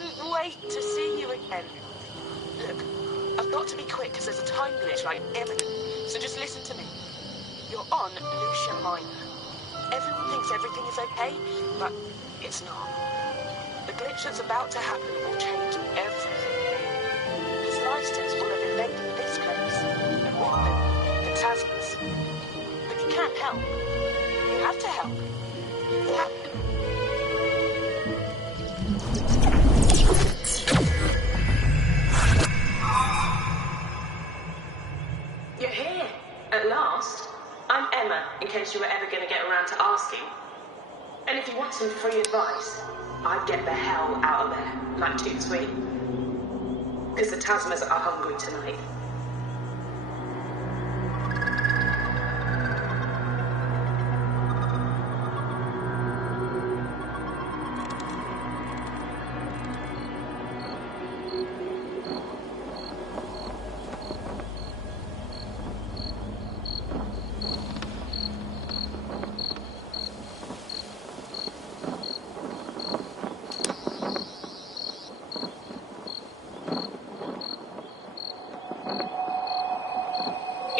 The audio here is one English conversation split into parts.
couldn't wait to see you again. Look, I've got to be quick because there's a time glitch like imminent. So just listen to me. You're on Lucia Minor. Everyone thinks everything is okay, but it's not. The glitch that's about to happen will change everything. His lifesteps will have invaded this place, and with them, the Tasmans. But you can't help. You have to help. You have to. You're here, at last. I'm Emma, in case you were ever going to get around to asking. And if you want some free advice, I'd get the hell out of there, like 2 sweet. Because the Tasmans are hungry tonight.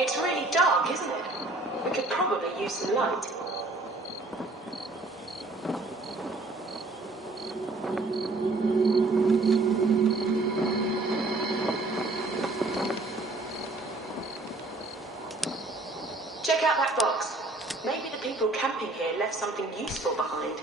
It's really dark, isn't it? We could probably use some light. Check out that box. Maybe the people camping here left something useful behind.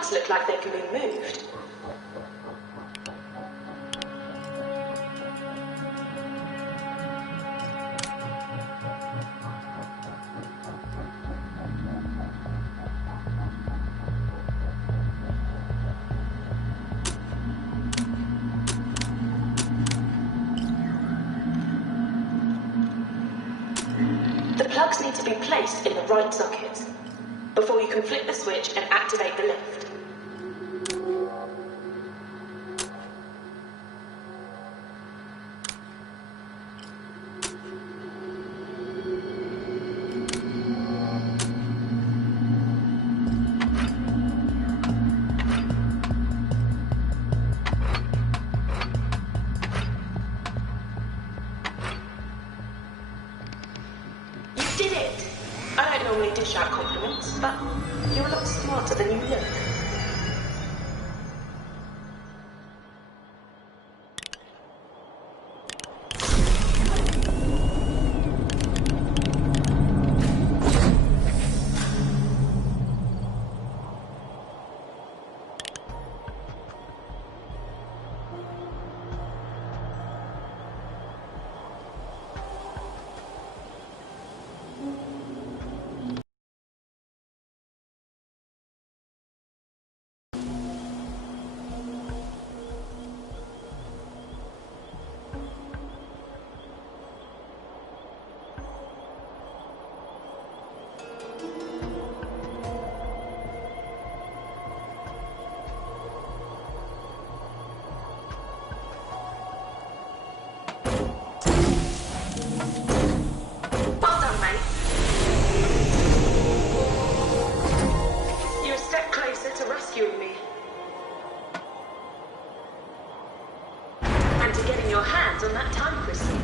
plugs look like they can be moved. The plugs need to be placed in the right sockets before you can flip the switch and activate the lift. Did it! I don't normally dish out compliments, but you're a lot smarter than you look. Your hands on that time crystal.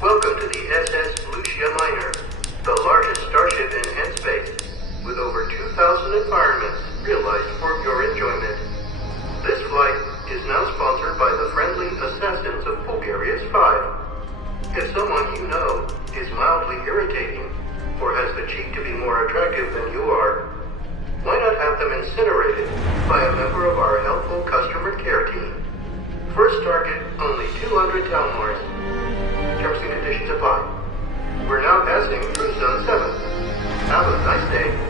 Welcome to the SS Lucia Minor, the largest starship in N-space, with over 2,000 environments realized for your enjoyment. This flight is now sponsored by the friendly assassins of Bulgarius 5. If someone you know is mildly irritating, or has the cheek to be more attractive than you are, why not have them incinerated by a member of our helpful customer care team? First target, only 200 Talmors. Terms and conditions apply. We're now passing through Zone 7. Have a nice day.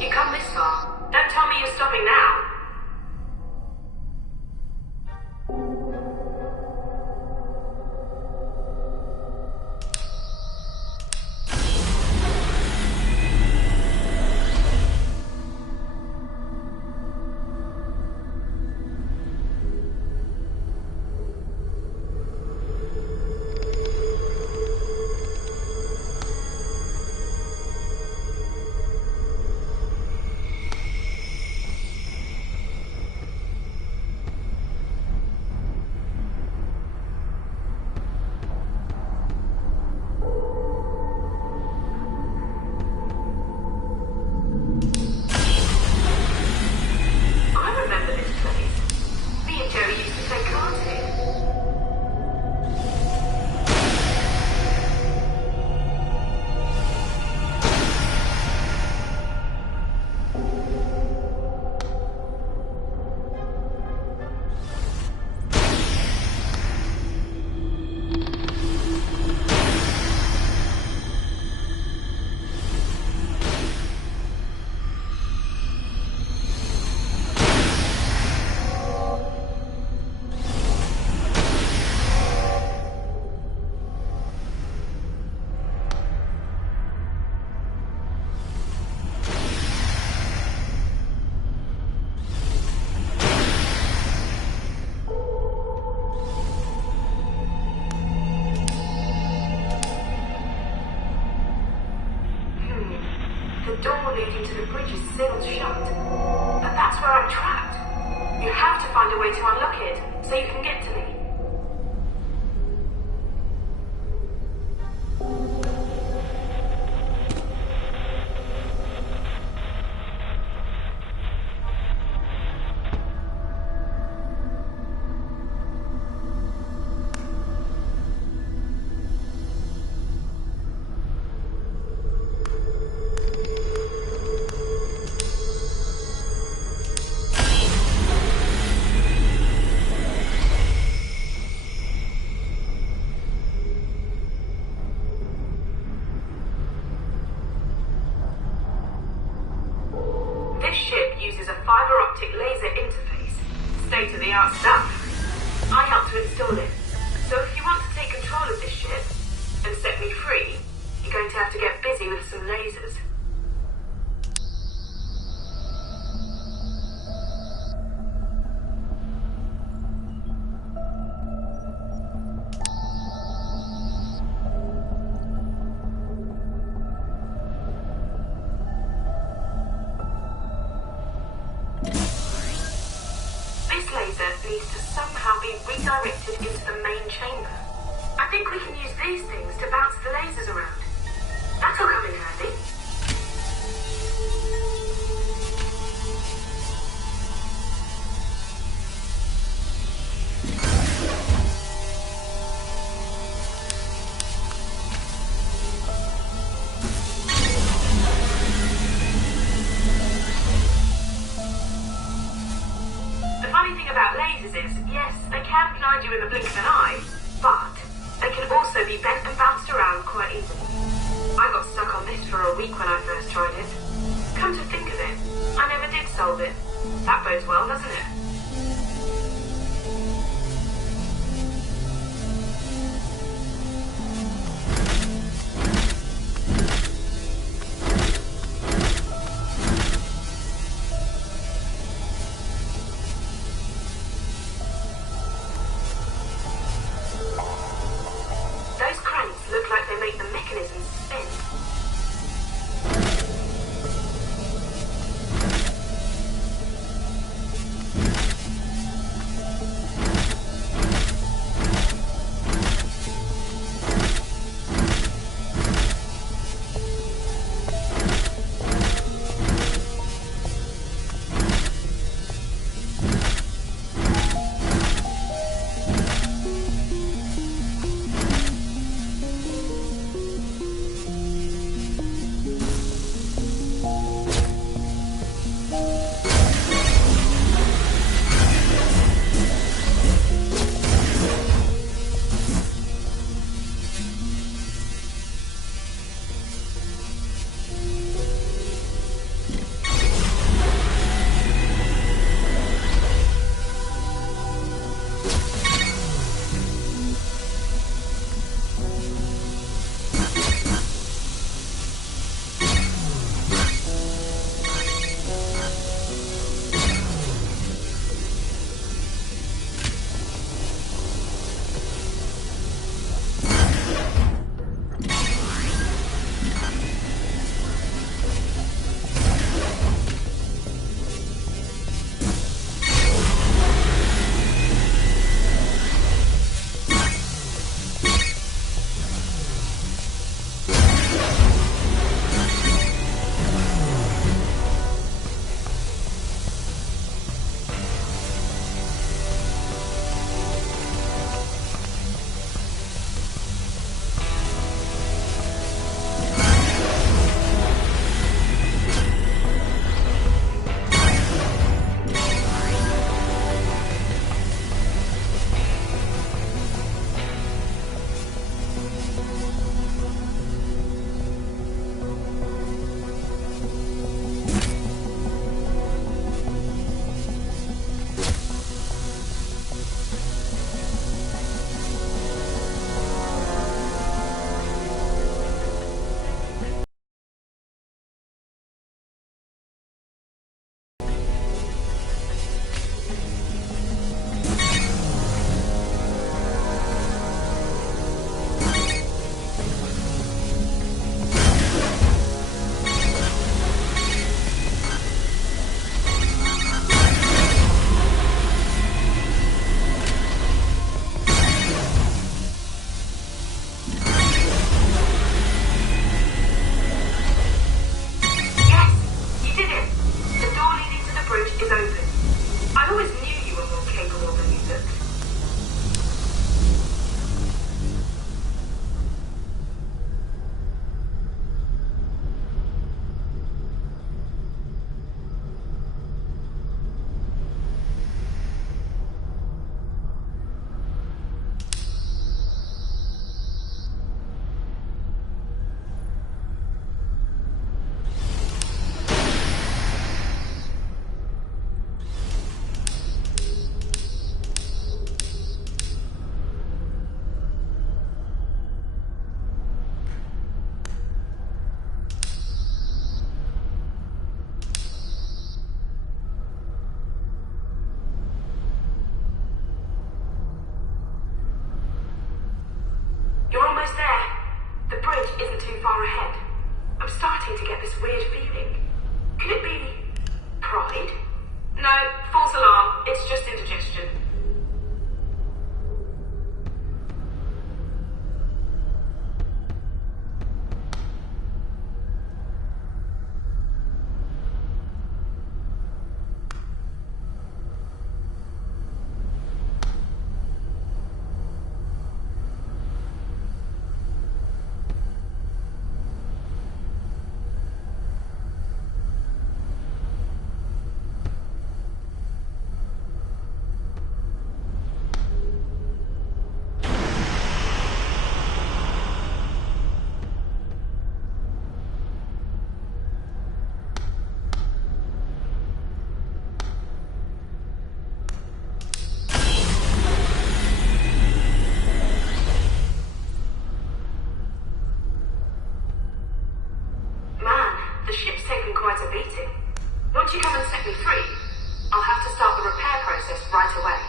You come this far. Don't tell me you're stopping now. That's where I'm trapped. You have to find a way to unlock it, so you can get to me. Laser interface. State-of-the-art stuff. I helped to install it. So if you want to take control of this ship and set me free, you're going to have to get busy with some lasers. Needs to somehow be redirected into the main chamber. I think we can use these things to bounce the lasers around. That'll come in handy. Yes, they can blind you in the blink of an eye, but they can also be bent and bounced around quite easily. I got stuck on this for a week when I first tried it. Come to think of it, I never did solve it. That bodes well, doesn't it? far ahead. I'm starting to get this weird feeling. Could it be pride? No, false alarm. It's just indigestion. The ship's taken quite a beating. Once you come and set me free, I'll have to start the repair process right away.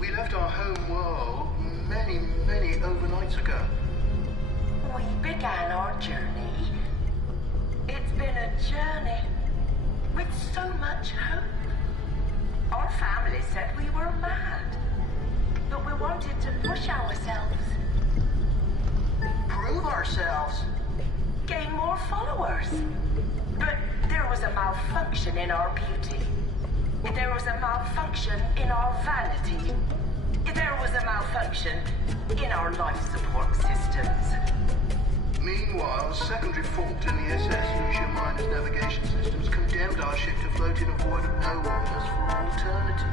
We left our home world many overnights ago. We began our journey. It's been a journey with so much hope. Our family said we were mad, but we wanted to push ourselves. Prove ourselves. Gain more followers. But there was a malfunction in our beauty. There was a malfunction in our vanity. There was a malfunction in our life support systems. Meanwhile, a secondary fault in the SS Lucia Miner's navigation systems condemned our ship to float in a void of nowhereness for all eternity.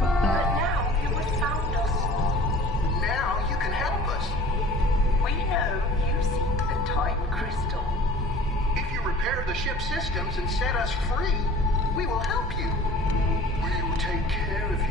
But now you have found us. Now you can help us. We know you seek the time crystal. If you repair the ship's systems and set us free, we will help you. We will take care of you.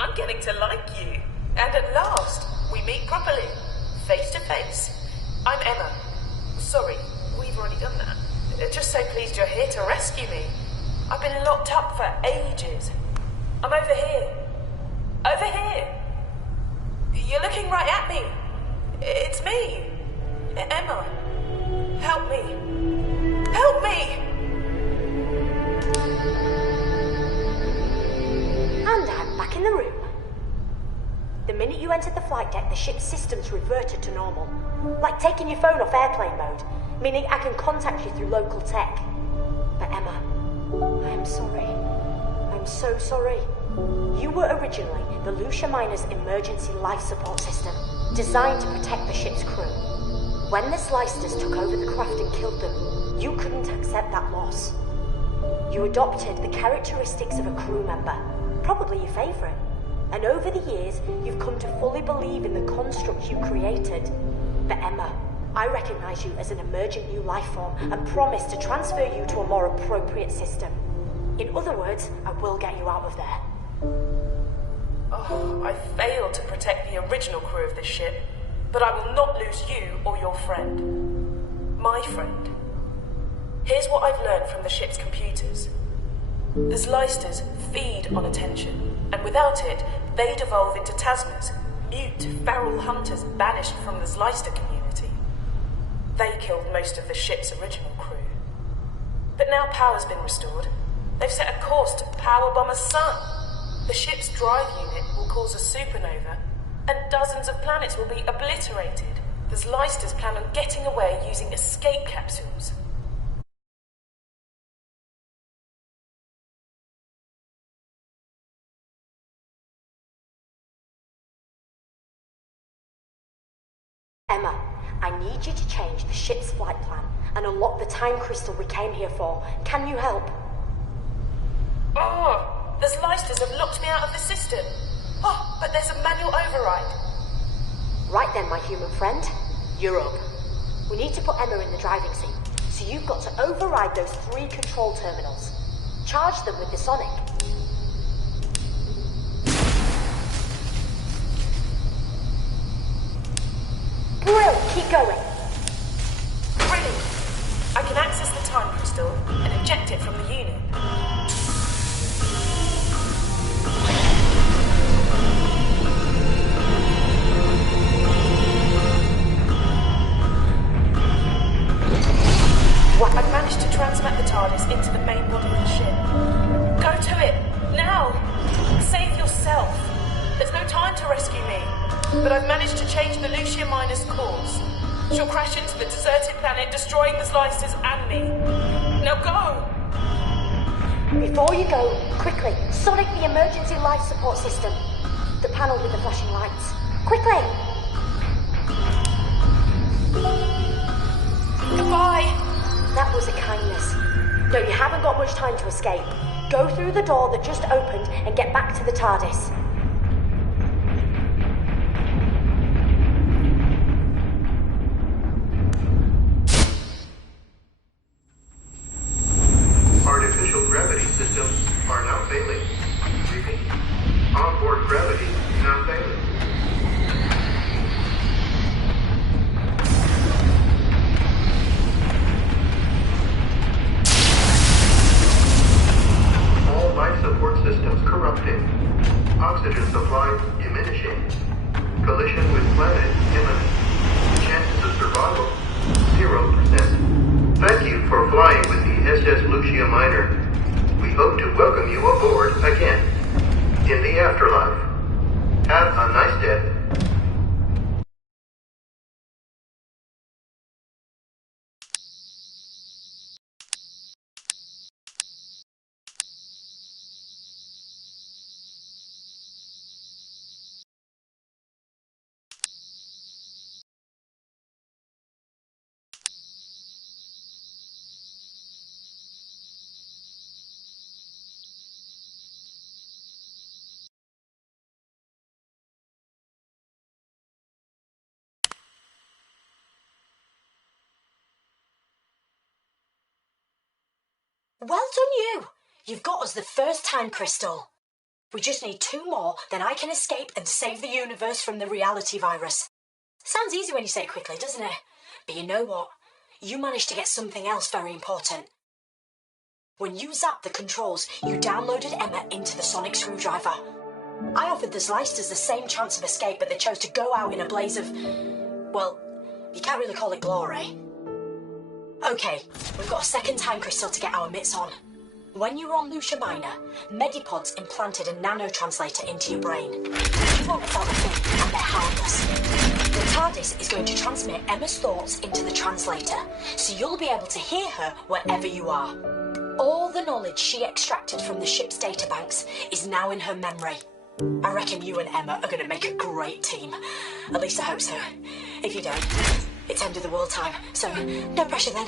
I'm getting to like you. And at last, we meet properly, face to face. I'm Emma. Sorry, we've already done that. Just so pleased you're here to rescue me. I've been locked up for ages. I'm over here. Over here. You're looking right at me. It's me. Emma. Help me. Help me! And I'm back in the room. The minute you entered the flight deck, the ship's systems reverted to normal. Like taking your phone off airplane mode, meaning I can contact you through local tech. But Emma, I am sorry. I'm so sorry. You were originally the Lucia Miner's emergency life support system, designed to protect the ship's crew. When the Slicers took over the craft and killed them, you couldn't accept that loss. You adopted the characteristics of a crew member, probably your favourite. And over the years, you've come to fully believe in the construct you created. But Emma, I recognise you as an emergent new life form and promise to transfer you to a more appropriate system. In other words, I will get you out of there. Oh, I failed to protect the original crew of this ship, but I will not lose you or your friend. My friend. Here's what I've learned from the ship's computers. The Slicers feed on attention, and without it, they devolve into Tasmas, mute, feral hunters banished from the Slicer community. They killed most of the ship's original crew. But now power's been restored. They've set a course to power bomb a sun. The ship's drive unit will cause a supernova, and dozens of planets will be obliterated. The Zlysters plan on getting away using escape capsules. Emma, I need you to change the ship's flight plan and unlock the time crystal we came here for. Can you help? Oh, the Zlysters have locked me out of the system. Oh, but there's a manual override. Right then, my human friend. You're up. We need to put Emma in the driving seat, so you've got to override those 3 control terminals. Charge them with the sonic. Brill, keep going. Brilliant. I can access the time crystal and eject it from the unit. I've managed to transmit the TARDIS into the main body of the ship. Go to it, now! Save yourself. There's no time to rescue me. But I've managed to change the Lucia Miner's course. She'll crash into the deserted planet, destroying the Zlysters and me. Now go! Before you go, quickly, sonic the emergency life support system. The panel with the flashing lights. Quickly! Goodbye! That was a kindness. No, you haven't got much time to escape. Go through the door that just opened and get back to the TARDIS. Artificial gravity systems are now failing. Repeat. Onboard gravity now failing. All life support systems corrupting. Oxygen supply diminishing. Collision with planet imminent. Chances of survival 0%. Thank you for flying with the SS Lucia Minor. We hope to welcome you aboard again in the afterlife. Have a nice day. Well done you! You've got us the first time crystal. We just need 2 more, then I can escape and save the universe from the reality virus. Sounds easy when you say it quickly, doesn't it? But you know what? You managed to get something else very important. When you zapped the controls, you downloaded Emma into the sonic screwdriver. I offered the Zlysters the same chance of escape, but they chose to go out in a blaze of... well, you can't really call it glory. Okay, we've got a second time crystal to get our mitts on. When you were on Lucia Minor, Medipods implanted a nanotranslator into your brain. You won't have felt a thing, and they're harmless. The TARDIS is going to transmit Emma's thoughts into the translator, so you'll be able to hear her wherever you are. All the knowledge she extracted from the ship's databanks is now in her memory. I reckon you and Emma are going to make a great team. At least I hope so. If you don't, it's end of the world time, so no pressure then.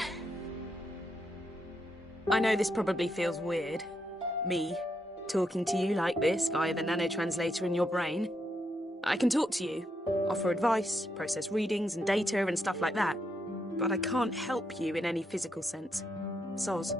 I know this probably feels weird. Me, talking to you like this via the nanotranslator in your brain. I can talk to you, offer advice, process readings and data and stuff like that, but I can't help you in any physical sense. Soz.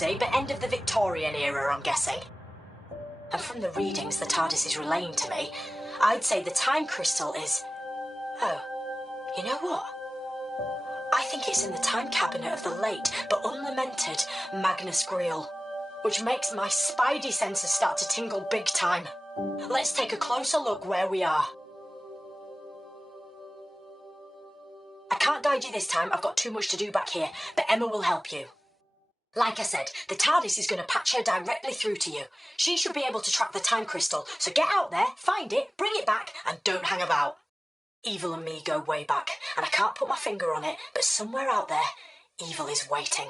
nosy, but end of the Victorian era, I'm guessing. And from the readings the TARDIS is relaying to me, I'd say the time crystal is... Oh, you know what? I think it's in the time cabinet of the late but unlamented Magnus Greel, which makes my spidey senses start to tingle big time. Let's take a closer look where we are. I can't guide you this time, I've got too much to do back here, but Emma will help you. Like I said, the TARDIS is going to patch her directly through to you. She should be able to track the time crystal, so get out there, find it, bring it back, and don't hang about. Evil and me go way back, and I can't put my finger on it, but somewhere out there, evil is waiting.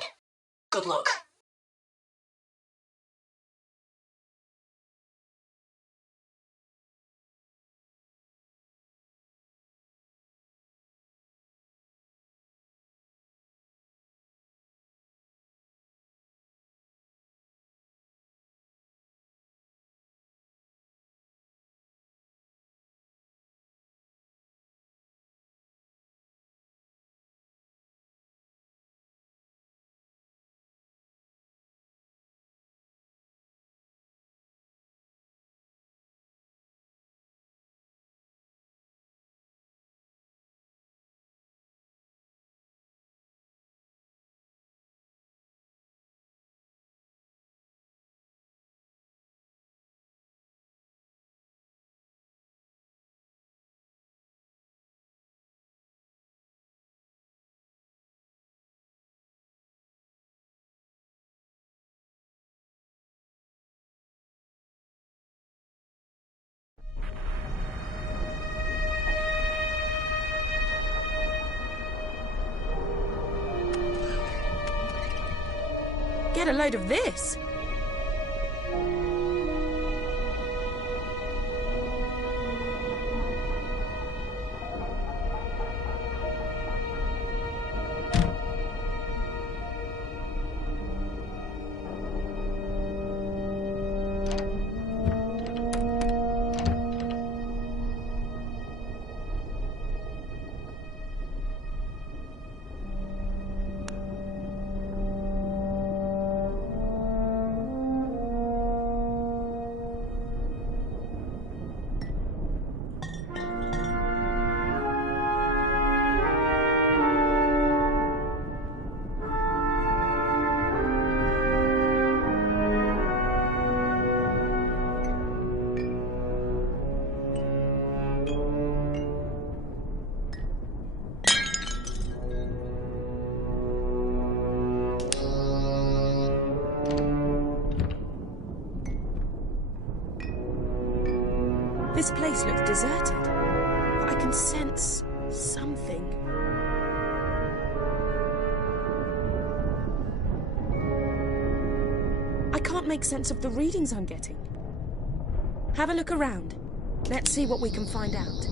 Good luck. Get a load of this. This place looks deserted, but I can sense something. I can't make sense of the readings I'm getting. Have a look around. Let's see what we can find out.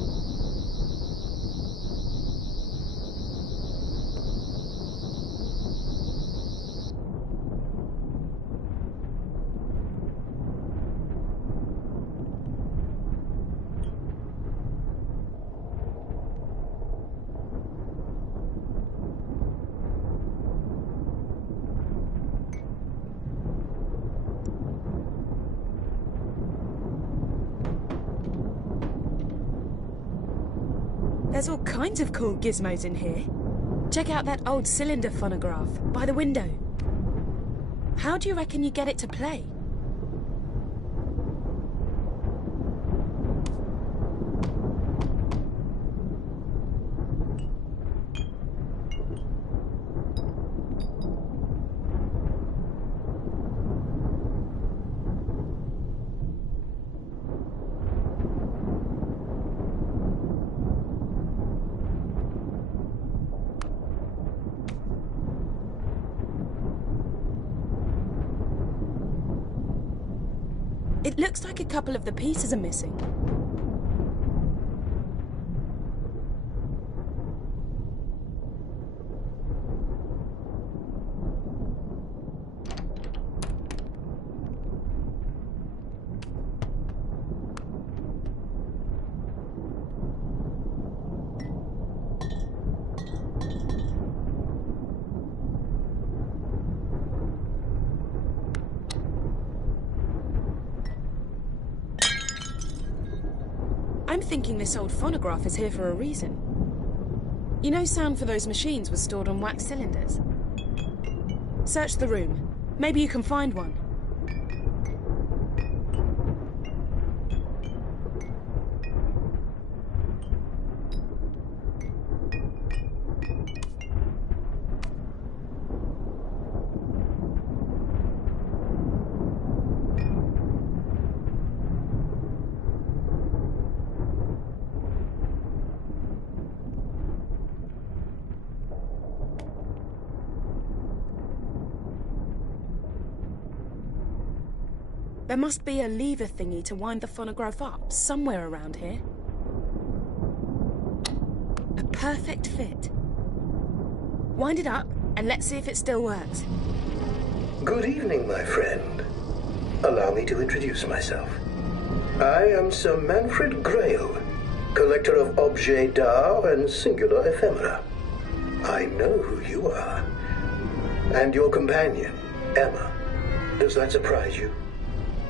There's all kinds of cool gizmos in here. Check out that old cylinder phonograph by the window. How do you reckon you get it to play? It looks like a couple of the pieces are missing. I'm thinking this old phonograph is here for a reason. You know, sound for those machines was stored on wax cylinders. Search the room. Maybe you can find one. There must be a lever thingy to wind the phonograph up somewhere around here. A perfect fit. Wind it up and let's see if it still works. Good evening, my friend. Allow me to introduce myself. I am Sir Manfred Grail, collector of objets d'art and singular ephemera. I know who you are. And your companion, Emma. Does that surprise you?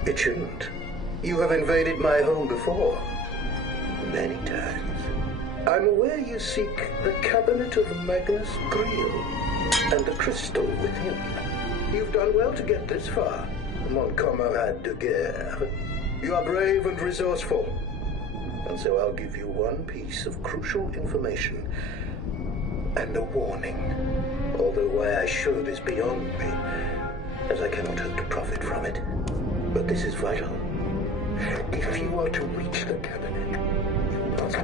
It shouldn't. You have invaded my home before. Many times. I'm aware you seek the cabinet of Magnus Greel and the crystal within. You've done well to get this far, mon camarade de guerre. You are brave and resourceful. And so I'll give you one piece of crucial information and a warning. Although why I should is beyond me, as I cannot hope to profit from it. But this is vital. If you are to reach the cabinet, you must...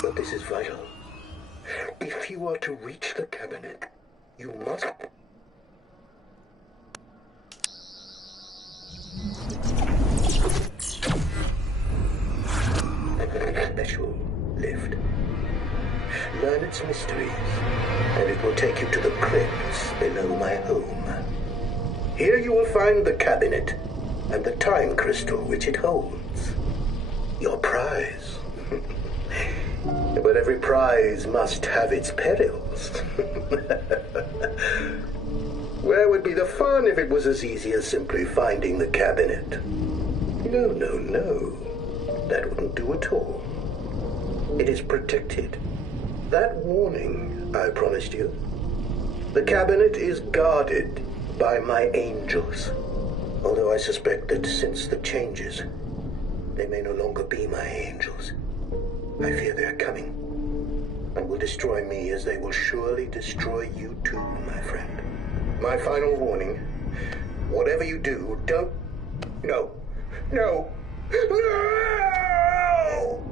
But this is vital. If you are to reach the cabinet, you must... A special lift. Learn its mysteries, and it will take you to the crypts below my home. Here you will find the cabinet, and the time crystal which it holds. Your prize. But every prize must have its perils. Where would be the fun if it was as easy as simply finding the cabinet? No, no, no. That wouldn't do at all. It is protected. That warning I promised you. The cabinet is guarded by my angels. Although I suspect that since the changes, they may no longer be my angels. I fear they are coming, and will destroy me as they will surely destroy you too, my friend. My final warning, whatever you do, don't... No. No. No!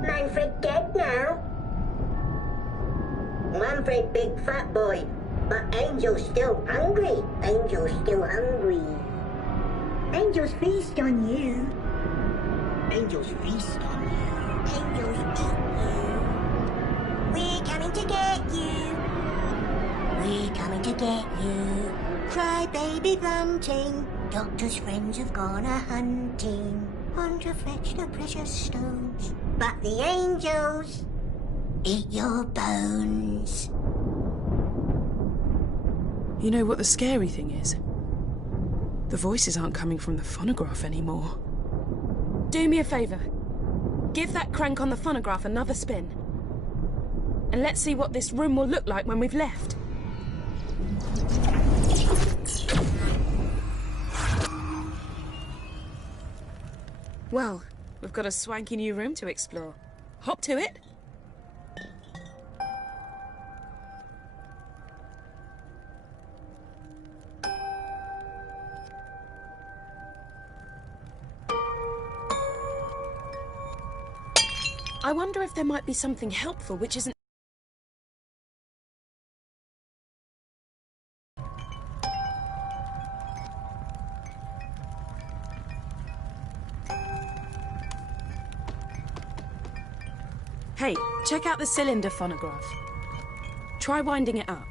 Manfred dead now? Manfred big fat boy, but Angel's still hungry. Angel's still hungry. Angels feast on you. Angels feast on you. Angels eat you. We're coming to get you. We're coming to get you. Cry baby bunting. Doctor's friends have gone a-hunting on to fetch the precious stones. But the angels eat your bones. You know what the scary thing is? The voices aren't coming from the phonograph anymore. Do me a favour. Give that crank on the phonograph another spin. And let's see what this room will look like when we've left. Well, we've got a swanky new room to explore. Hop to it. I wonder if there might be something helpful which isn't... Hey, check out the cylinder phonograph. Try winding it up.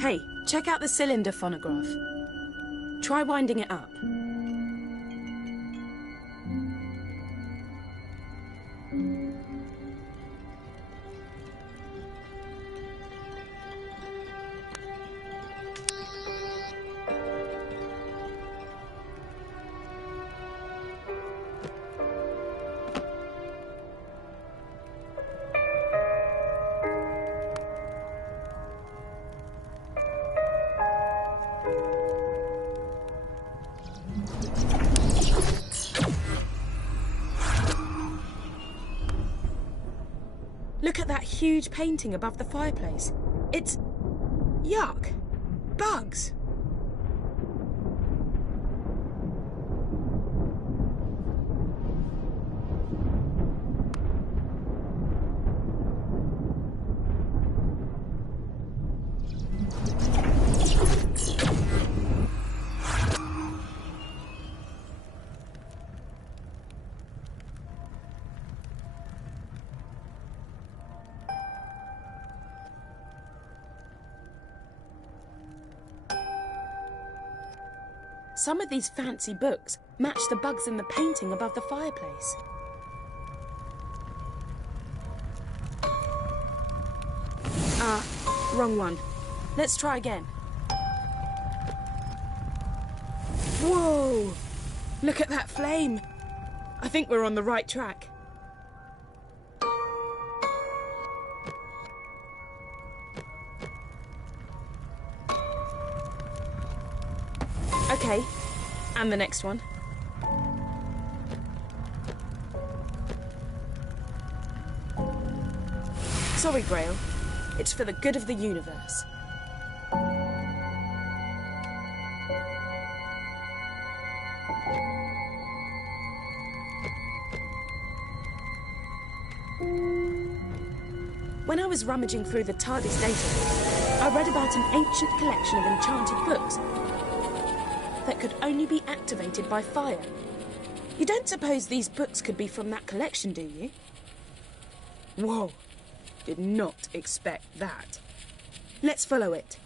Hey, check out the cylinder phonograph. Try winding it up. Look at that huge painting above the fireplace. It's... yuck. Bugs. Some of these fancy books match the bugs in the painting above the fireplace. Wrong one. Let's try again. Whoa! Look at that flame. I think we're on the right track. Okay, and the next one. Sorry, Grail. It's for the good of the universe. When I was rummaging through the TARDIS database, I read about an ancient collection of enchanted books that could only be activated by fire. You don't suppose these books could be from that collection, do you? Whoa, did not expect that. Let's follow it.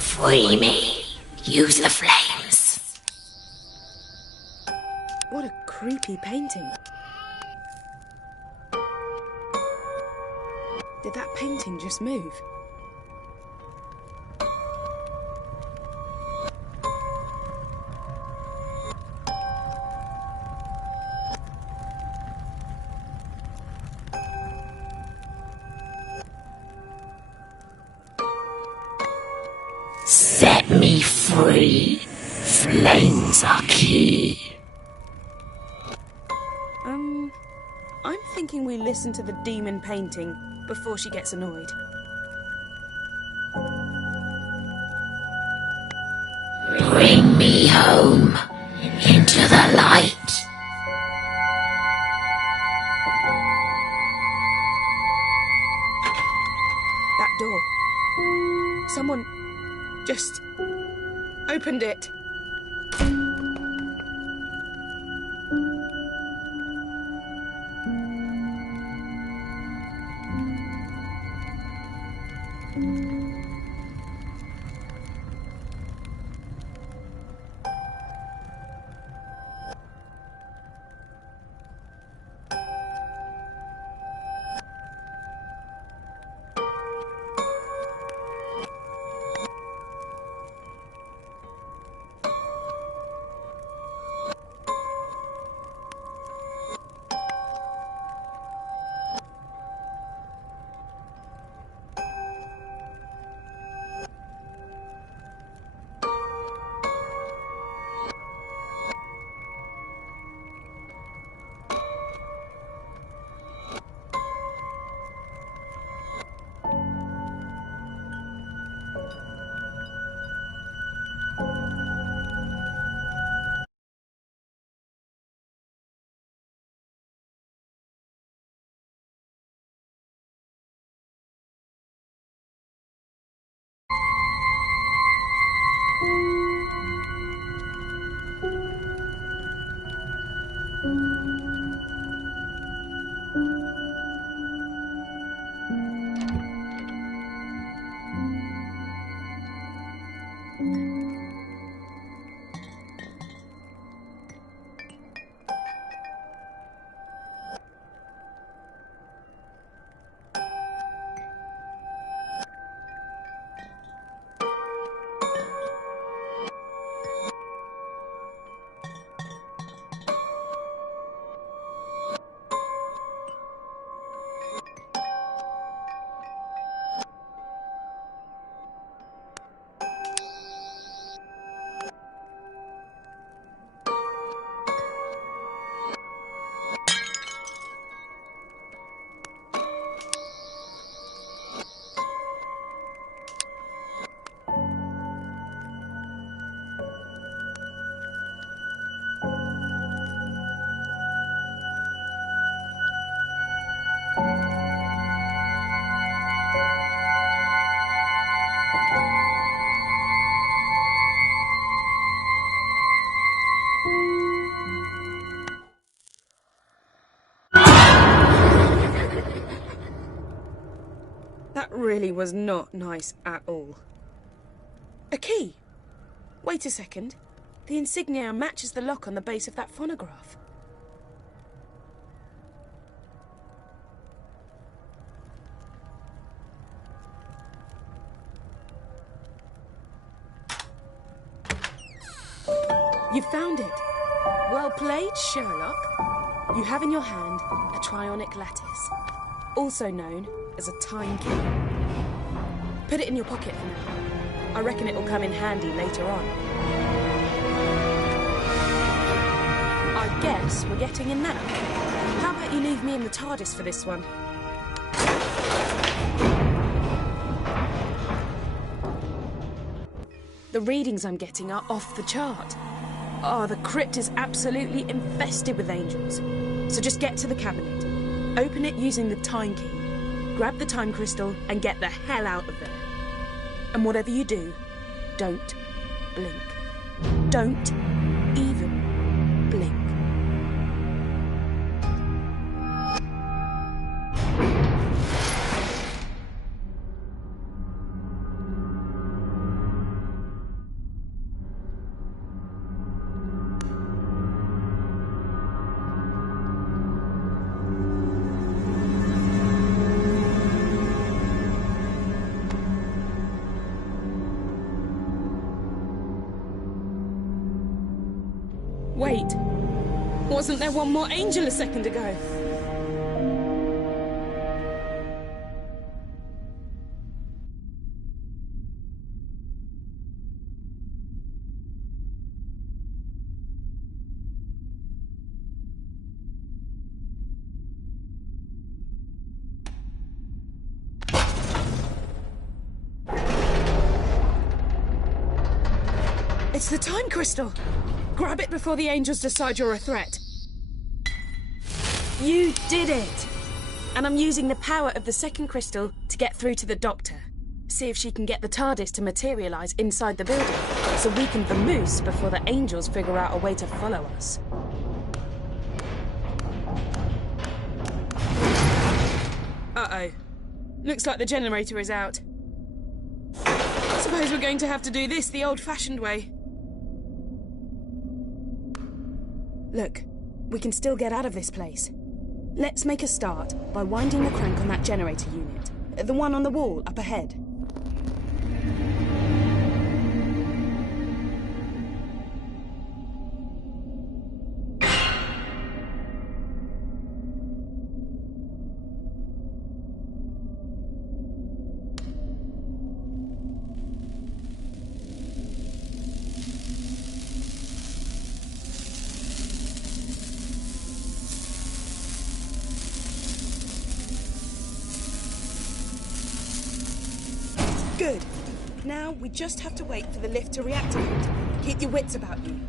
Free me. Use the flames. What a creepy painting. Did that painting just move? Set me free. Flames are key. I'm thinking we listen to the demon painting before she gets annoyed. Bring me home into the light. That door. Someone just opened it. That really was not nice at all. A key! Wait a second. The insignia matches the lock on the base of that phonograph. You found it. Well played, Sherlock. You have in your hand a trionic lattice, also known as a time key. Put it in your pocket for now. I reckon it will come in handy later on. I guess we're getting in now. How about you leave me in the TARDIS for this one? The readings I'm getting are off the chart. Oh, the crypt is absolutely infested with angels. So just get to the cabinet, open it using the time key, grab the time crystal and get the hell out of there. And whatever you do, don't blink. Don't even blink. Wait, wasn't there one more angel a second ago? It's the time crystal! Grab it before the angels decide you're a threat. You did it! And I'm using the power of the second crystal to get through to the Doctor. See if she can get the TARDIS to materialise inside the building, so we can vamoose before the angels figure out a way to follow us. Uh-oh. Looks like the generator is out. Suppose we're going to have to do this the old-fashioned way. Look, we can still get out of this place. Let's make a start by winding the crank on that generator unit. The one on the wall up ahead. Good. Now we just have to wait for the lift to reactivate. Keep your wits about you.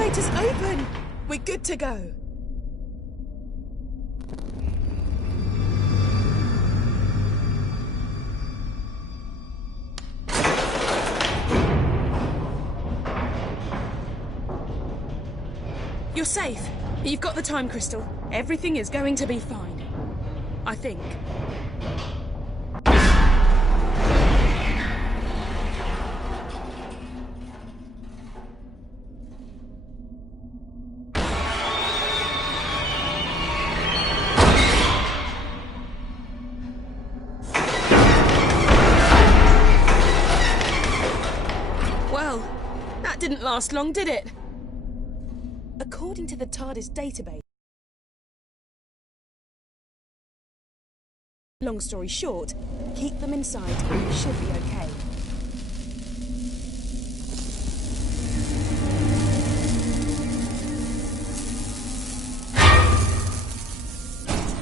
elevator's open! We're good to go. You're safe. You've got the time crystal. Everything is going to be fine. I think. Well, that didn't last long, did it? According to the TARDIS database, long story short, keep them inside and you should be okay.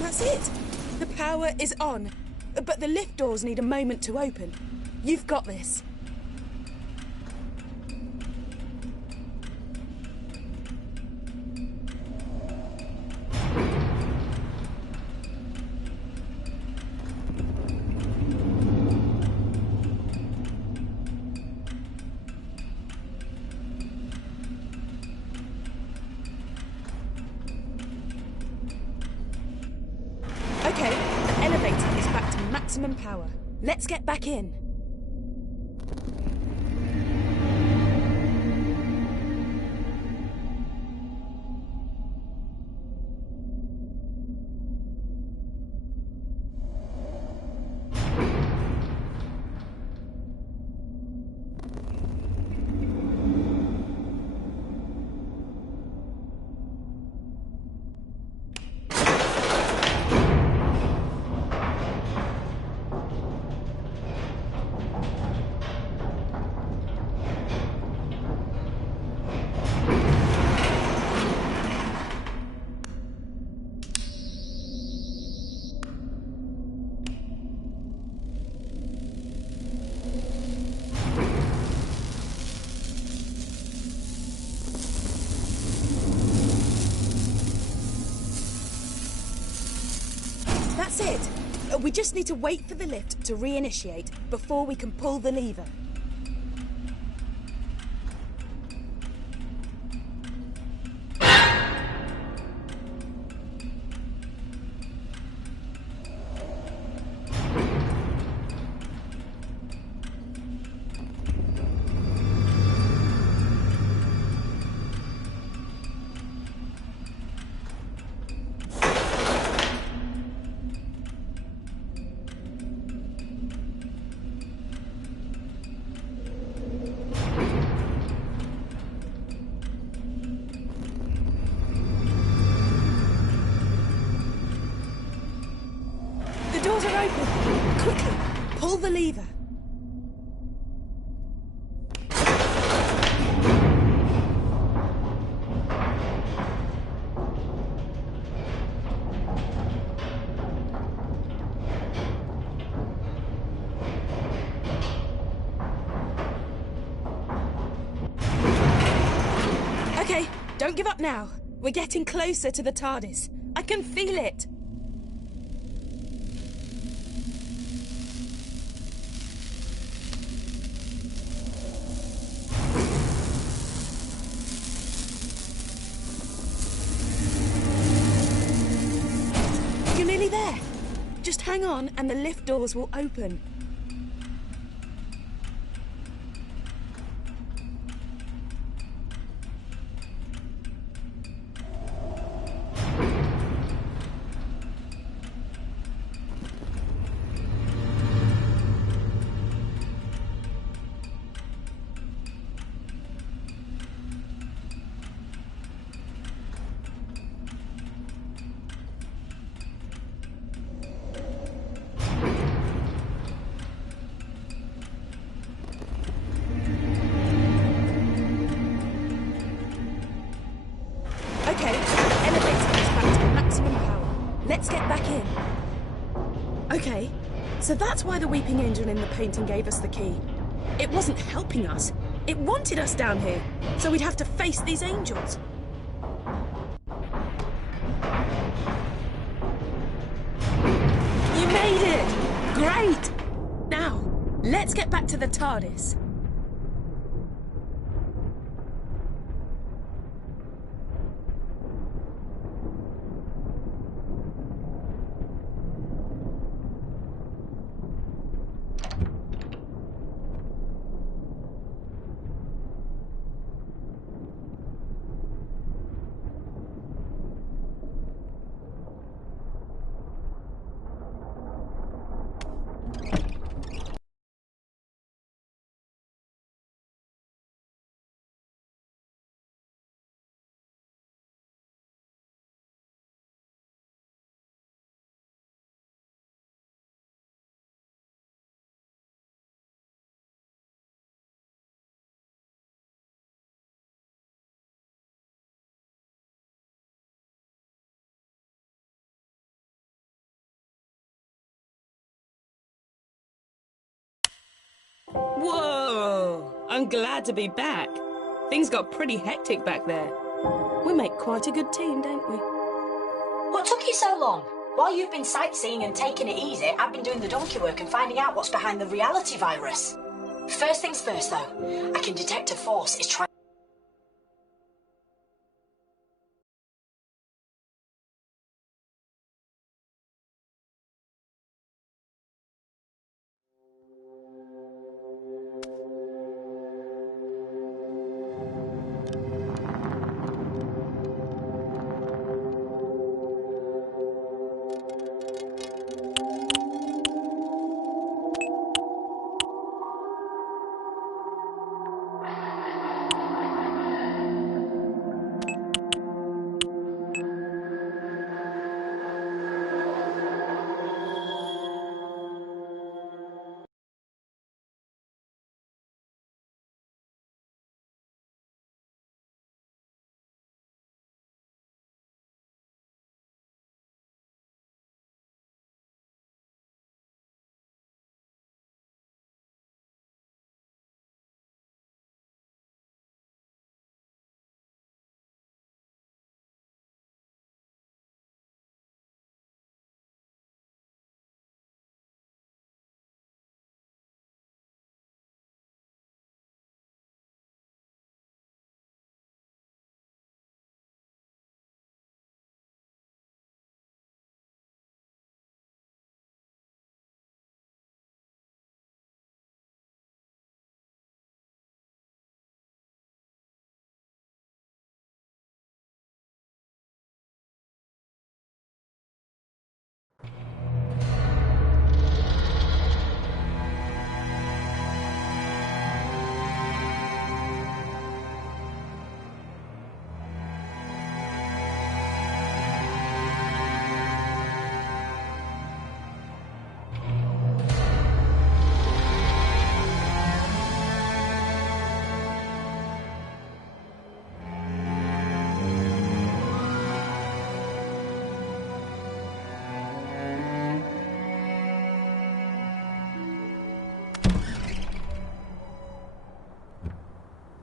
That's it! The power is on, but the lift doors need a moment to open. You've got this. Okay, the elevator is back to maximum power. Let's get back in. That's it. We just need to wait for the lift to reinitiate before we can pull the lever. The doors are open. Quickly, pull the lever. Okay, don't give up now. We're getting closer to the TARDIS. I can feel it. You're nearly there. Just hang on and the lift doors will open. Okay, the elevator is back to maximum power. Let's get back in. Okay, so that's why the weeping angel in the painting gave us the key. It wasn't helping us. It wanted us down here, so we'd have to face these angels. You made it! Great! Now, let's get back to the TARDIS. Whoa! I'm glad to be back. Things got pretty hectic back there. We make quite a good team, don't we? What took you so long? While you've been sightseeing and taking it easy, I've been doing the donkey work and finding out what's behind the reality virus. First things first, though. I can detect a force is trying...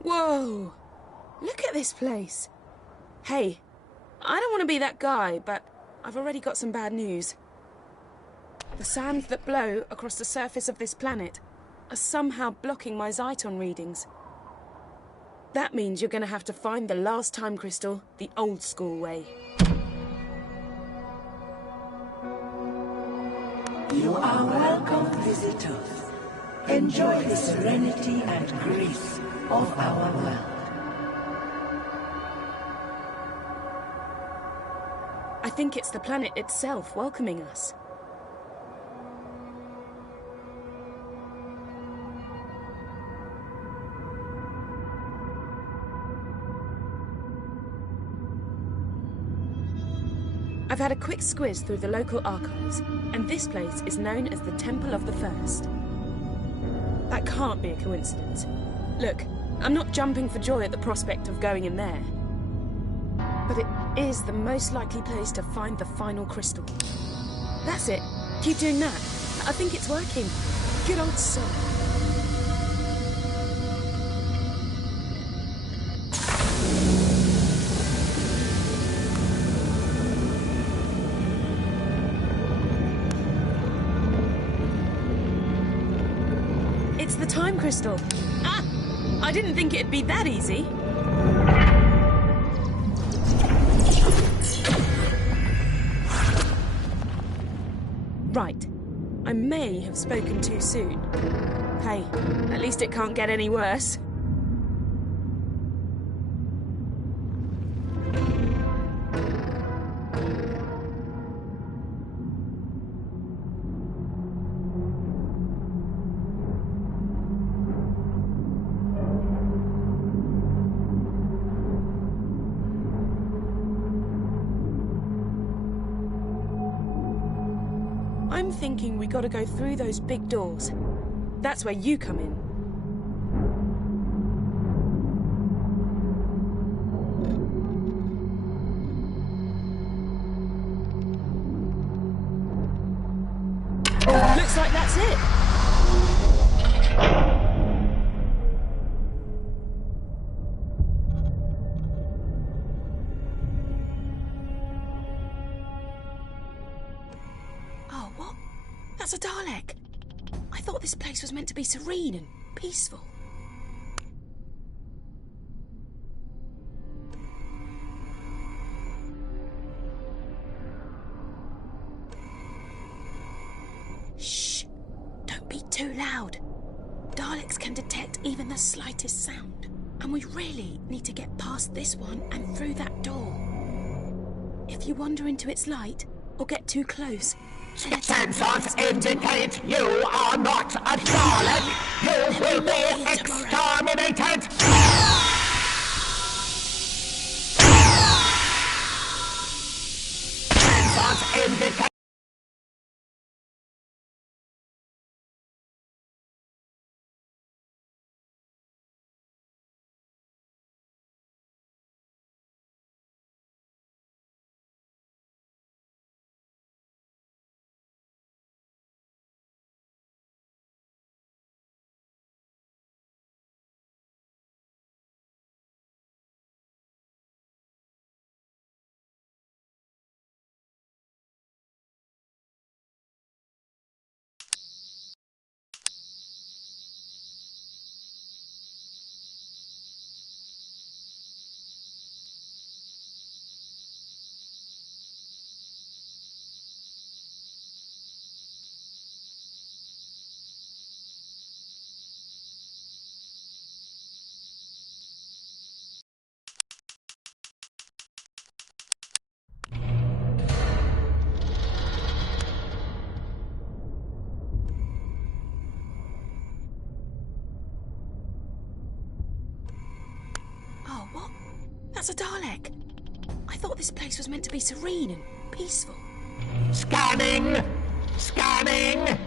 Whoa! Look at this place. Hey, I don't want to be that guy, but I've already got some bad news. The sands that blow across the surface of this planet are somehow blocking my Zyton readings. That means you're going to have to find the last time crystal the old school way. You are welcome, visitors. Enjoy the serenity and grace of our world. I think it's the planet itself welcoming us. I've had a quick squiz through the local archives, and this place is known as the Temple of the First. That can't be a coincidence. Look, I'm not jumping for joy at the prospect of going in there. But it is the most likely place to find the final crystal. That's it. Keep doing that. I think it's working. Good old soul. the time crystal. Ah! I didn't think it'd be that easy. Right. I may have spoken too soon. Hey, at least it can't get any worse. I'm thinking we gotta go through those big doors. That's where you come in. Looks like that's it. Oh, what? That's a Dalek. I thought this place was meant to be serene and peaceful. Shh! Don't be too loud. Daleks can detect even the slightest sound. And we really need to get past this one and through that door. If you wander into its light or get too close... Sensors indicate you are not a Dalek. You will be exterminated. Sensors indicate... Oh, what? That's a Dalek. I thought this place was meant to be serene and peaceful. Scanning! Scanning!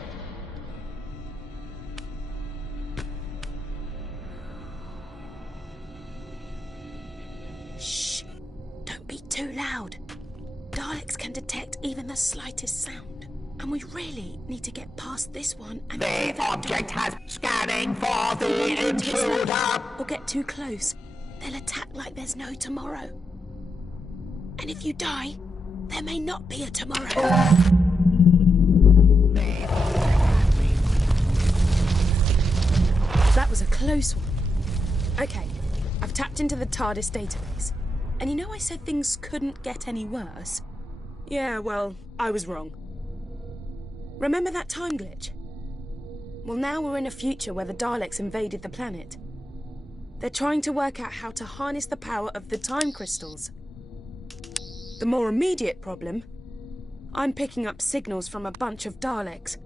Shh! Don't be too loud. Daleks can detect even the slightest sound. And we really need to get past this one and... The object has scanning for the intruder! Or get too close. They'll attack like there's no tomorrow. And if you die, there may not be a tomorrow. That was a close one. Okay, I've tapped into the TARDIS database. And you know I said things couldn't get any worse? Yeah, well, I was wrong. Remember that time glitch? Well, now we're in a future where the Daleks invaded the planet. They're trying to work out how to harness the power of the time crystals. The more immediate problem, I'm picking up signals from a bunch of Daleks,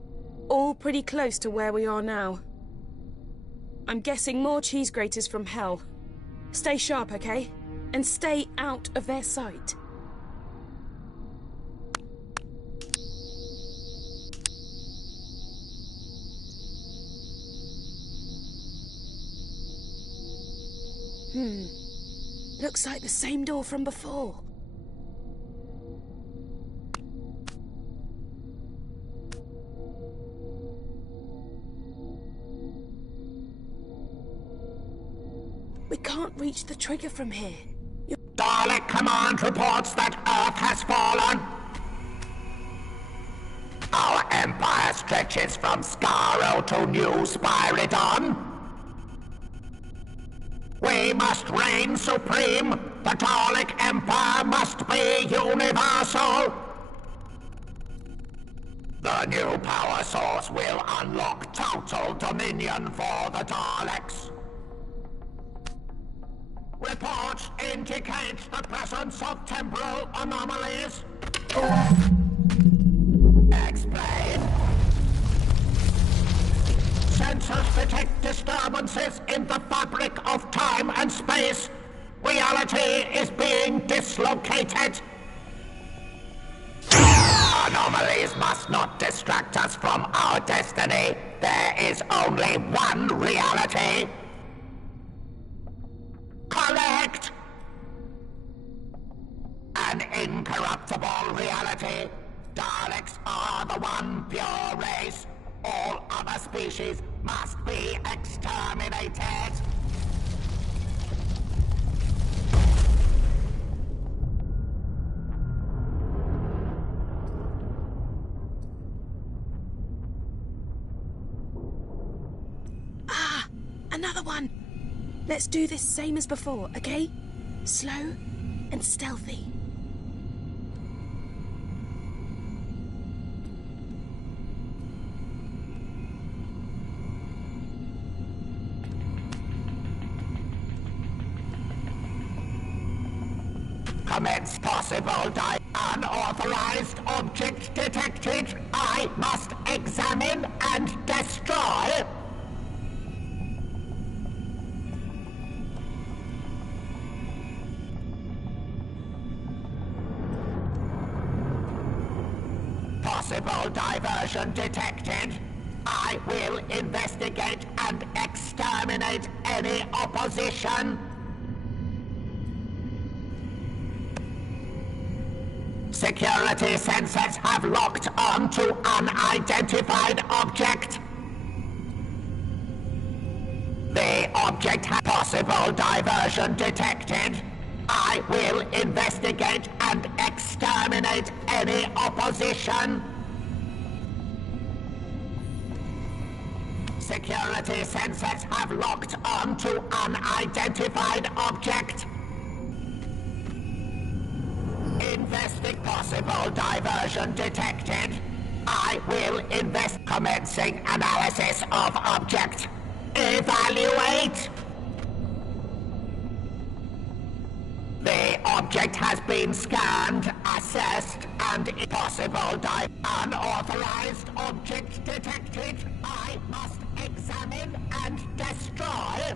all pretty close to where we are now. I'm guessing more cheese graters from hell. Stay sharp, okay? And stay out of their sight. Looks like the same door from before. We can't reach the trigger from here. Dalek command reports that Earth has fallen. Our empire stretches from Skaro to New Spyridon. We must reign supreme. The Dalek Empire must be universal. The new power source will unlock total dominion for the Daleks. Reports indicate the presence of temporal anomalies. Explain. Sensors detect disturbances in the fabric of time and space. Reality is being dislocated. Anomalies must not distract us from our destiny. There is only one reality. Correct! An incorruptible reality. Daleks are the one pure race. All other species must be exterminated. Ah! Another one! Let's do this same as before, okay? Slow and stealthy. Commence possible unauthorized object detected. I must examine and destroy. Possible diversion detected. I will investigate and exterminate any opposition. Security sensors have locked on to unidentified object. The object has possible diversion detected. I will investigate and exterminate any opposition. Security sensors have locked on to unidentified object. Investigate possible diversion detected. I will commencing analysis of object. Evaluate. The object has been scanned, assessed, and possible unauthorized object detected. I must examine and destroy.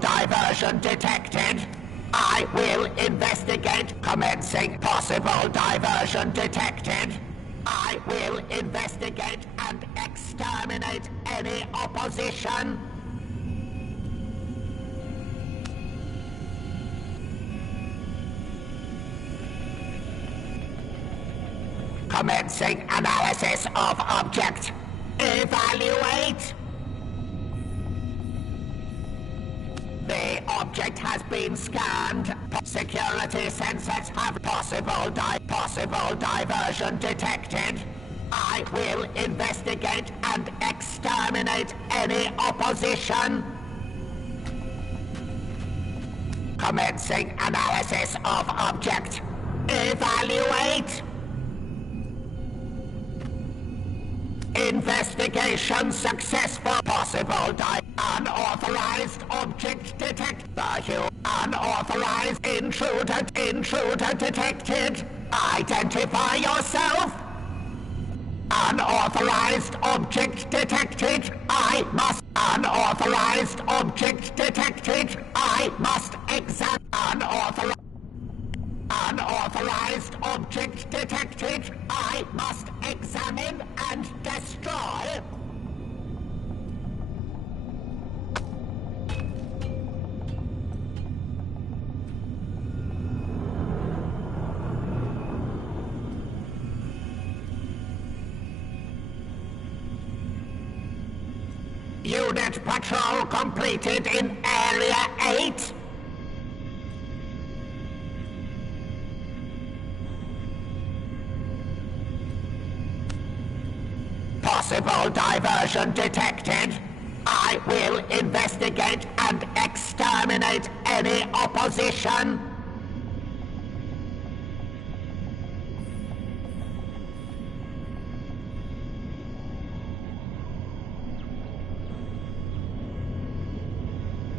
Diversion detected. I will investigate. Commencing possible diversion detected. I will investigate and exterminate any opposition. Commencing analysis of object. Evaluate. The object has been scanned. Security sensors have possible diversion detected. I will investigate and exterminate any opposition. Commencing analysis of object. Evaluate. Investigation successful. Possible unauthorized object detect. The unauthorized intruder detected. Identify yourself. Unauthorized object detected. I must. Unauthorized object detected. I must examine. Unauthorized object detected. I must examine and destroy. Unit patrol completed in Area 8. Possible diversion detected. I will investigate and exterminate any opposition.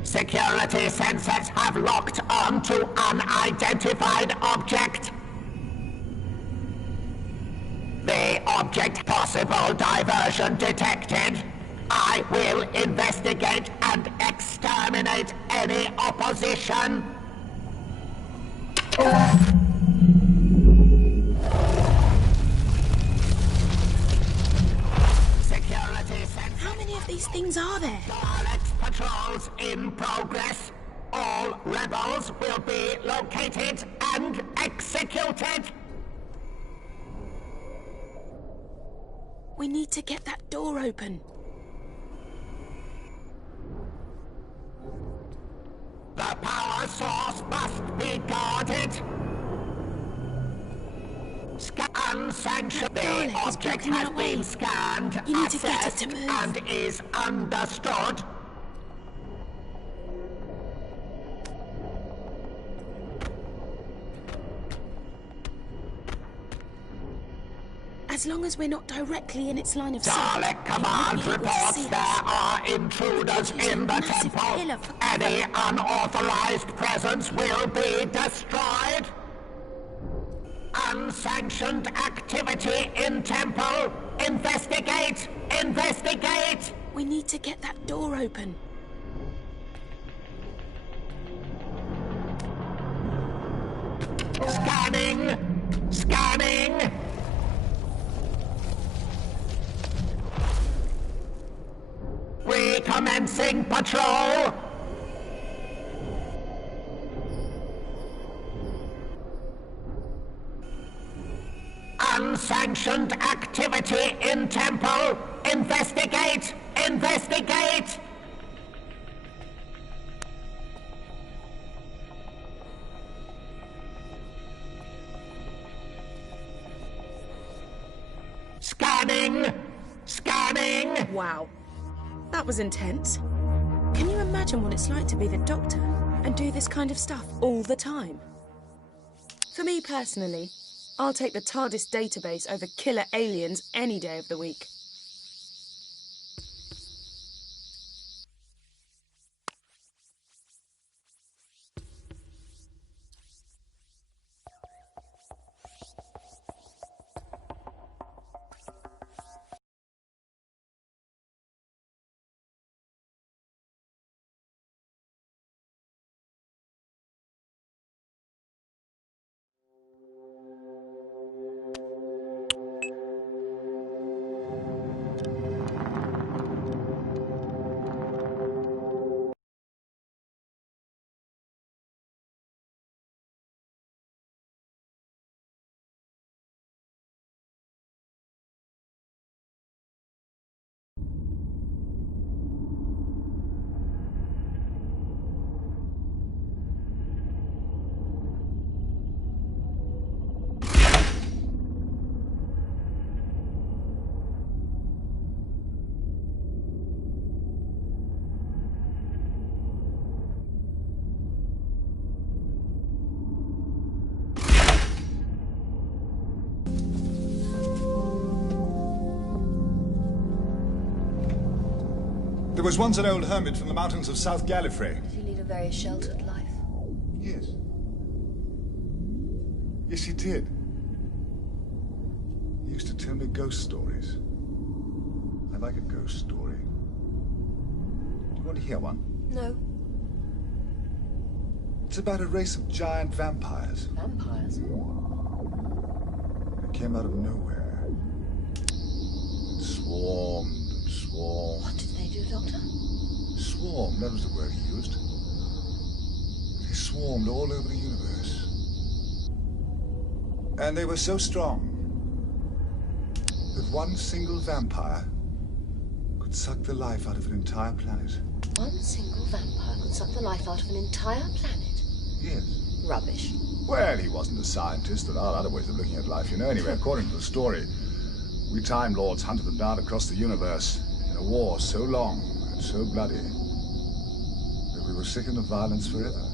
Security sensors have locked on to unidentified object. The object possible diversion detected. I will investigate and exterminate any opposition. Security sensors. How many of these things are there? Daleks patrols in progress. All rebels will be located and executed. We need to get that door open. The power source must be guarded. Unsanctioned. The object has been scanned, You need to get it assessed, to move. and is understood. As long as we're not directly in its line of sight. Dalek Command reports there are intruders in the temple. Any unauthorized presence will be destroyed. Unsanctioned activity in temple. Investigate! Investigate! We need to get that door open. Scanning! Scanning! Recommencing patrol! Unsanctioned activity in temple! Investigate! Investigate! Scanning! Scanning! Wow. That was intense. Can you imagine what it's like to be the Doctor and do this kind of stuff all the time? For me personally, I'll take the TARDIS database over killer aliens any day of the week. There was once an old hermit from the mountains of South Gallifrey. Did he lead a very sheltered life? Yes. Yes, he did. He used to tell me ghost stories. I like a ghost story. Do you want to hear one? No. It's about a race of giant vampires. Vampires? They came out of nowhere. And swarmed and swarmed. What did they do, Doctor? Swarm, that was the word he used. They swarmed all over the universe. And they were so strong that one single vampire could could suck the life out of an entire planet. One single vampire could suck the life out of an entire planet? Yes. Rubbish. Well, he wasn't a scientist. There are other ways of looking at life, you know. Anyway, according to the story, we Time Lords hunted them down across the universe in a war so long and so bloody that we were sickened of violence forever.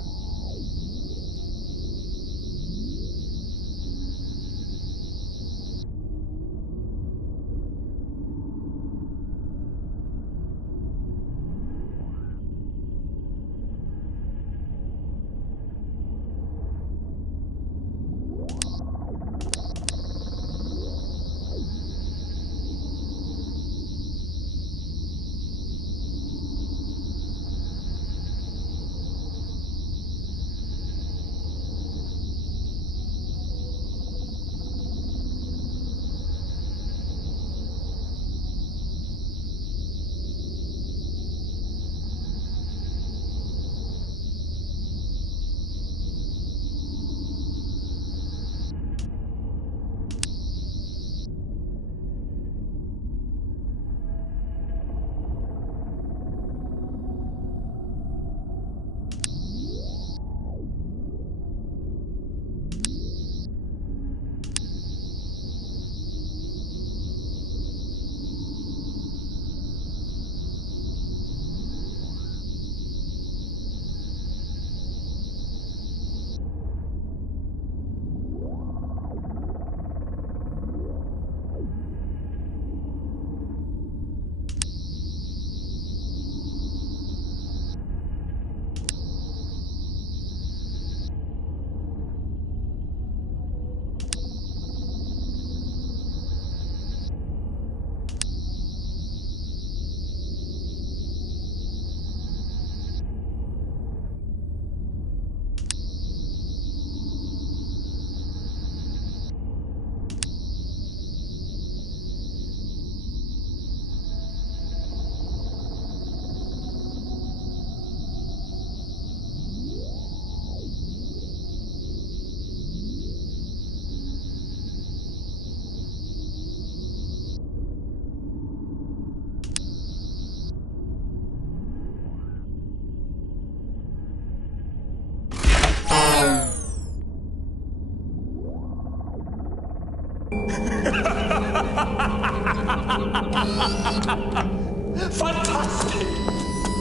Fantastic!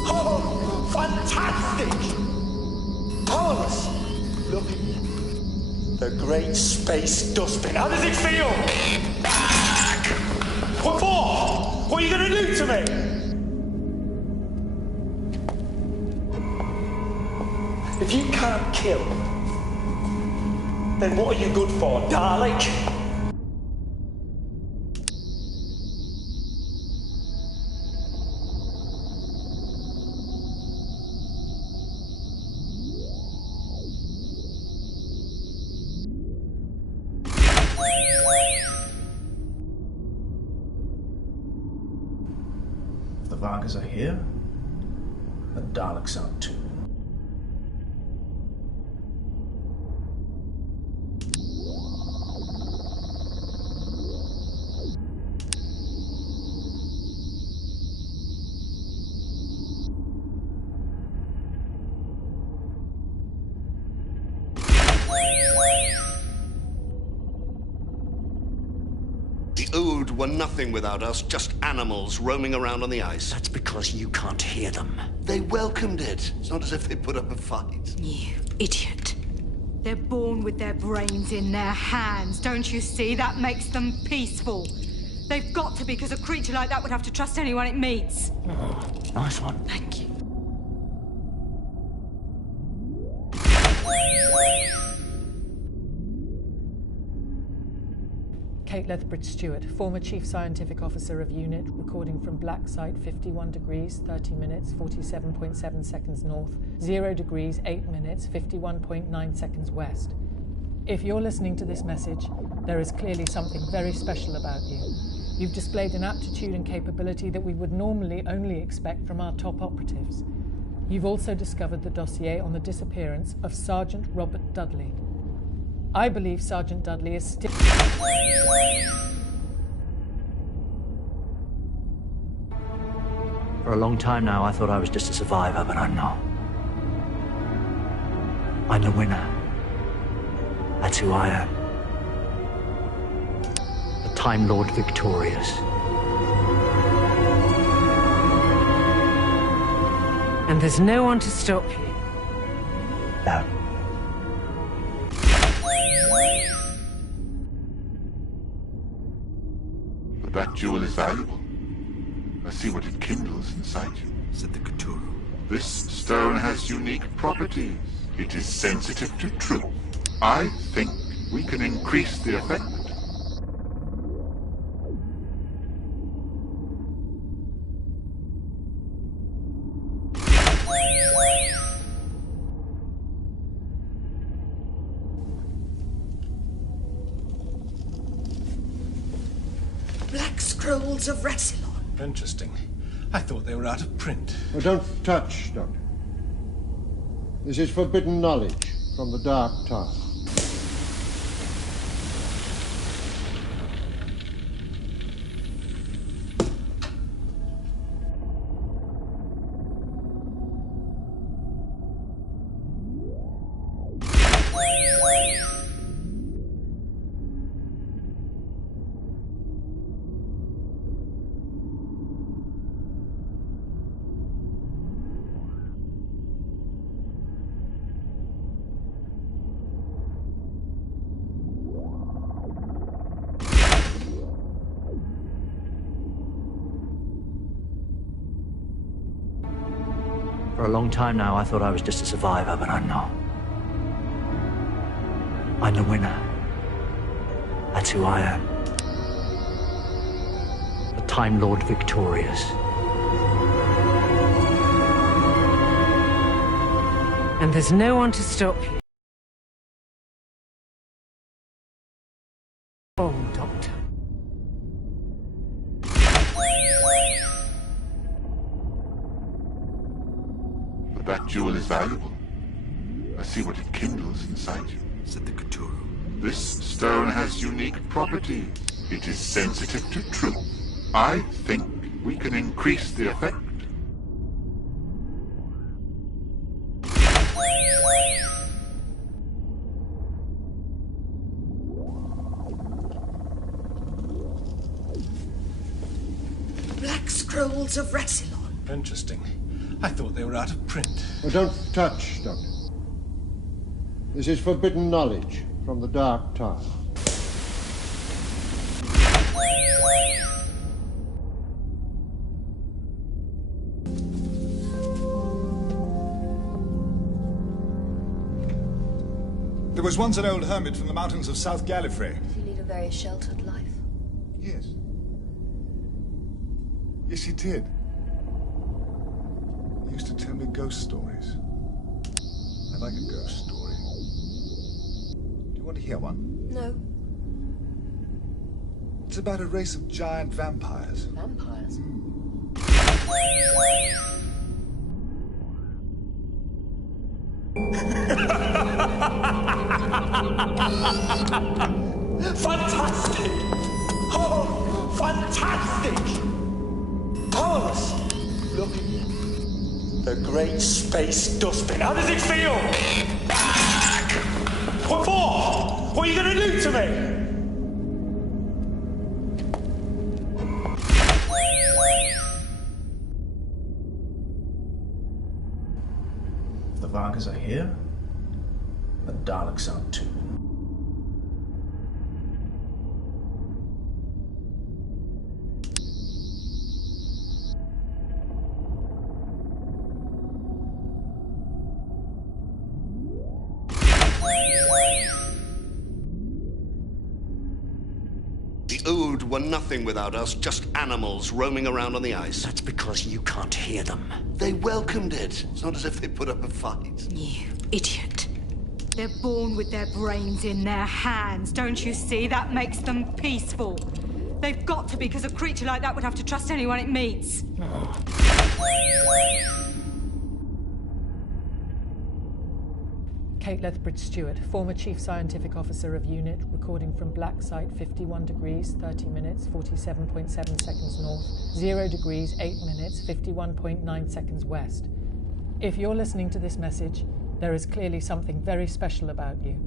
Oh, fantastic! Marvelous! Look, the great space dustbin. How does it feel? What for? What are you going to do to me? If you can't kill, then what are you good for, Dalek? The Vargas are here, the Daleks are too. Ood were nothing without us, just animals roaming around on the ice. That's because you can't hear them. They welcomed it. It's not as if they put up a fight. You idiot. They're born with their brains in their hands. Don't you see? That makes them peaceful. They've got to be, because a creature like that would have to trust anyone it meets. Oh, nice one. Thank you. Kate Lethbridge-Stewart, former Chief Scientific Officer of UNIT, recording from Black Site 51 degrees, 30 minutes, 47.7 seconds north, 0 degrees, 8 minutes, 51.9 seconds west. If you're listening to this message, there is clearly something very special about you. You've displayed an aptitude and capability that we would normally only expect from our top operatives. You've also discovered the dossier on the disappearance of Sergeant Robert Dudley. I believe Sergeant Dudley is still... For a long time now, I thought I was just a survivor, but I'm not. I'm the winner. That's who I am. The Time Lord victorious. And there's no one to stop you. No. But that jewel is valuable. I see what it kindles inside you, said the Cthulhu. This stone has unique properties. It is sensitive to truth. I think we can increase the effect. Black scrolls of Rassilon. Interesting. I thought they were out of print. Oh, don't touch, Doctor. This is forbidden knowledge from the Dark Time. For a long time now, I thought I was just a survivor, but I'm not. I'm the winner. That's who I am. The Time Lord victorious. And there's no one to stop you. Oh, Doctor. But that jewel is valuable. I see what it kindles inside you, said the Cthulhu. This stone has unique properties. It is sensitive to truth. I think we can increase the effect. Black scrolls of Rassilon. Interesting. I thought they were out of print. Oh, don't touch, Doctor. This is forbidden knowledge from the Dark Time. There was once an old hermit from the mountains of South Gallifrey. Did he lead a very sheltered life? Yes. Yes, he did. He used to tell me ghost stories. I like a ghost story. Do you want to hear one? No. It's about a race of giant vampires. Vampires? Fantastic! Oh, fantastic! Marvelous! Look, the great space dustbin. How does it feel? What for? What are you going to do to me? If the Vargas are here, the Daleks are too. The Ood were nothing without us, just animals roaming around on the ice. That's because you can't hear them. They welcomed it. It's not as if they put up a fight. You idiot. They're born with their brains in their hands. Don't you see? That makes them peaceful. They've got to be, because a creature like that would have to trust anyone it meets. Kate Lethbridge-Stewart, former Chief Scientific Officer of Unit, recording from Black Site 51 degrees, 30 minutes, 47.7 seconds north, 0 degrees, 8 minutes, 51.9 seconds west. If you're listening to this message, there is clearly something very special about you.